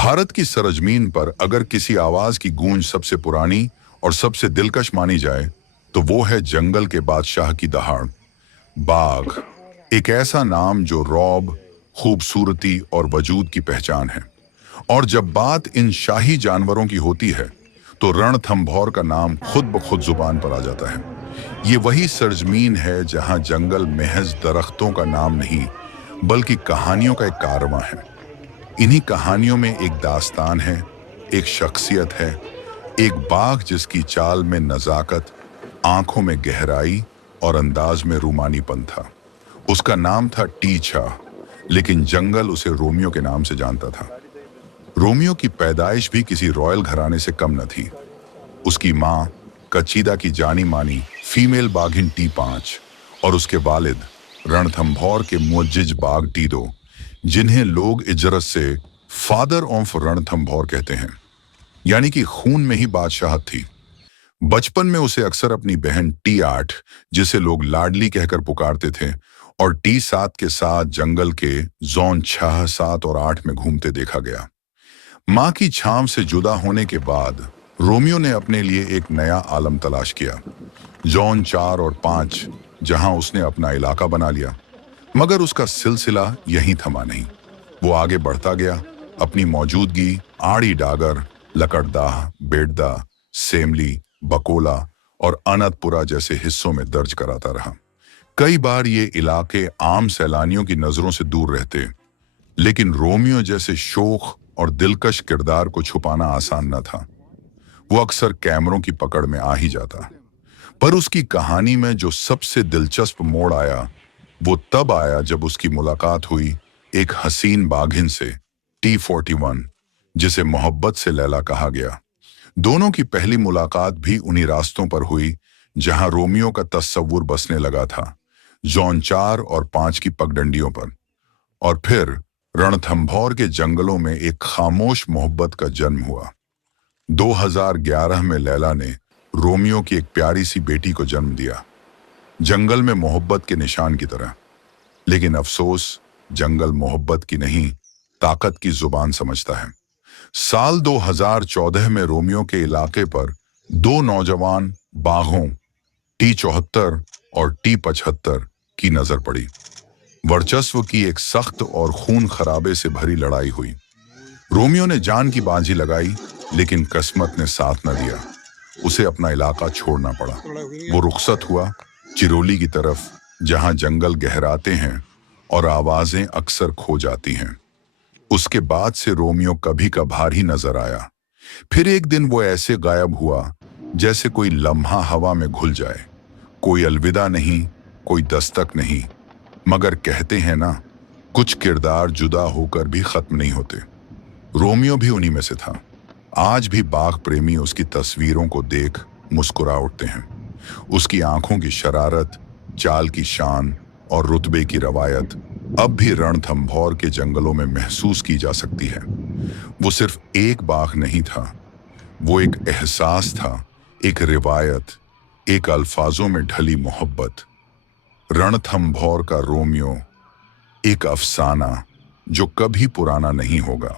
भारत की सरजमीन पर अगर किसी आवाज की गूंज सबसे पुरानी और सबसे दिलकश मानी जाए तो वो है जंगल के बादशाह की दहाड़। बाघ, एक ऐसा नाम जो रौब, खूबसूरती और वजूद की पहचान है। और जब बात इन शाही जानवरों की होती है तो रणथंभौर का नाम खुद ब खुद जुबान पर आ जाता है। ये वही सरजमीन है जहां जंगल महज दरख्तों का नाम नहीं बल्कि कहानियों का एक कारवां है। इन्हीं कहानियों में एक दास्तान है, एक शख्सियत है, एक बाघ जिसकी चाल में नजाकत, आंखों में गहराई और अंदाज में रूमानीपन था। उसका नाम था टीचा, लेकिन जंगल उसे रोमियो के नाम से जानता था। रोमियो की पैदाइश भी किसी रॉयल घराने से कम न थी। उसकी माँ कचीदा की जानी मानी फीमेल बाघिन टी5 और उसके वालिद रणथंभौर के मुअज्जिज बाघ टी2, जिन्हें लोग इजरत से फादर ऑफ रणथंभौर कहते हैं, यानी कि खून में ही बादशाहत थी। बचपन में उसे अक्सर अपनी बहन टी8, जिसे लोग लाडली कहकर पुकारते थे, और टी7 के साथ जंगल के जोन 6, 7 और 8 में घूमते देखा गया। माँ की छांव से जुदा होने के बाद रोमियो ने अपने लिए एक नया आलम तलाश किया, जोन 4 और 5, जहां उसने अपना इलाका बना लिया। मगर उसका सिलसिला यहीं थमा नहीं। वो आगे बढ़ता गया, अपनी मौजूदगी आड़ी डागर, लकड़दाह, बेड़दा, सेमली, बकोला और अनंतपुरा जैसे हिस्सों में दर्ज कराता रहा। कई बार ये इलाके आम सैलानियों की नजरों से दूर रहते, लेकिन रोमियो जैसे शोख और दिलकश किरदार को छुपाना आसान न था। वो अक्सर कैमरों की पकड़ में आ ही जाता। पर उसकी कहानी में जो सबसे दिलचस्प मोड़ आया वो तब आया जब उसकी मुलाकात हुई एक हसीन बाघिन से, टी41, जिसे मोहब्बत से लैला कहा गया। दोनों की पहली मुलाकात भी उन्हीं रास्तों पर हुई जहां रोमियो का तस्वुर बसने लगा था, जोन 4 और 5 की पगडंडियों पर। और फिर रणथंभौर के जंगलों में एक खामोश मोहब्बत का जन्म हुआ। 2011 में लैला ने रोमियो की एक प्यारी सी बेटी को जन्म दिया, जंगल में मोहब्बत के निशान की तरह। लेकिन अफसोस, जंगल मोहब्बत की नहीं, ताकत की जुबान समझता है। साल 2014 में रोमियो के इलाके पर 2 नौजवान बाघों, टी74 और टी75 की नजर पड़ी। वर्चस्व की एक सख्त और खून खराबे से भरी लड़ाई हुई। रोमियो ने जान की बाजी लगाई, लेकिन किस्मत ने साथ न दिया। उसे अपना इलाका छोड़ना पड़ा। वो रुखसत हुआ चिरोली की तरफ, जहां जंगल गहराते हैं और आवाजें अक्सर खो जाती हैं। उसके बाद से रोमियो कभी कभार ही नजर आया। फिर एक दिन वो ऐसे गायब हुआ जैसे कोई लम्हा हवा में घुल जाए। कोई अलविदा नहीं, कोई दस्तक नहीं। मगर कहते हैं ना, कुछ किरदार जुदा होकर भी खत्म नहीं होते। रोमियो भी उन्हीं में से था। आज भी बाघ प्रेमी उसकी तस्वीरों को देख मुस्कुरा उठते हैं। उसकी आंखों की शरारत, चाल की शान और रुतबे की रवायत अब भी रणथंभौर के जंगलों में महसूस की जा सकती है। वो सिर्फ एक बाघ नहीं था, वो एक एहसास था, एक रिवायत, एक अल्फाजों में ढली मोहब्बत। रणथंभौर का रोमियो, एक अफसाना जो कभी पुराना नहीं होगा।